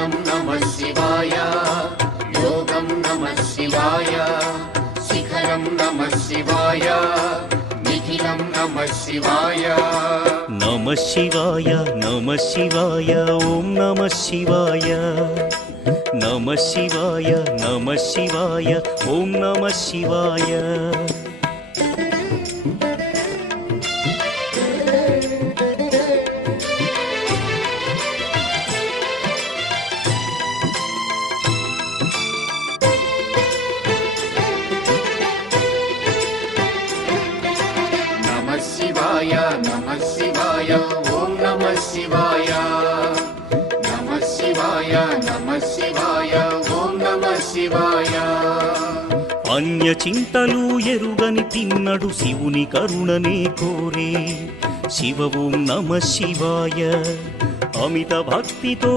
ध्यानं नमः शिवाय योगं नमः शिवाय शिखरं नमः शिवाय निखिलं नमः शिवाय नमः शिवाय नमः शिवाय ओम नमः शिवाय नमः शिवाय नमः शिवाय ओम नमः शिवाय नमः शिवाय ओम नमः शिवाय नमः शिवाय नमः शिवाय ओम नमः शिवाय अन्य చింతలు ఎరుగని తిన్నడు శివుని కరుణనే కోరే శివ ఓం నమః శివాయ అమిత భక్తితో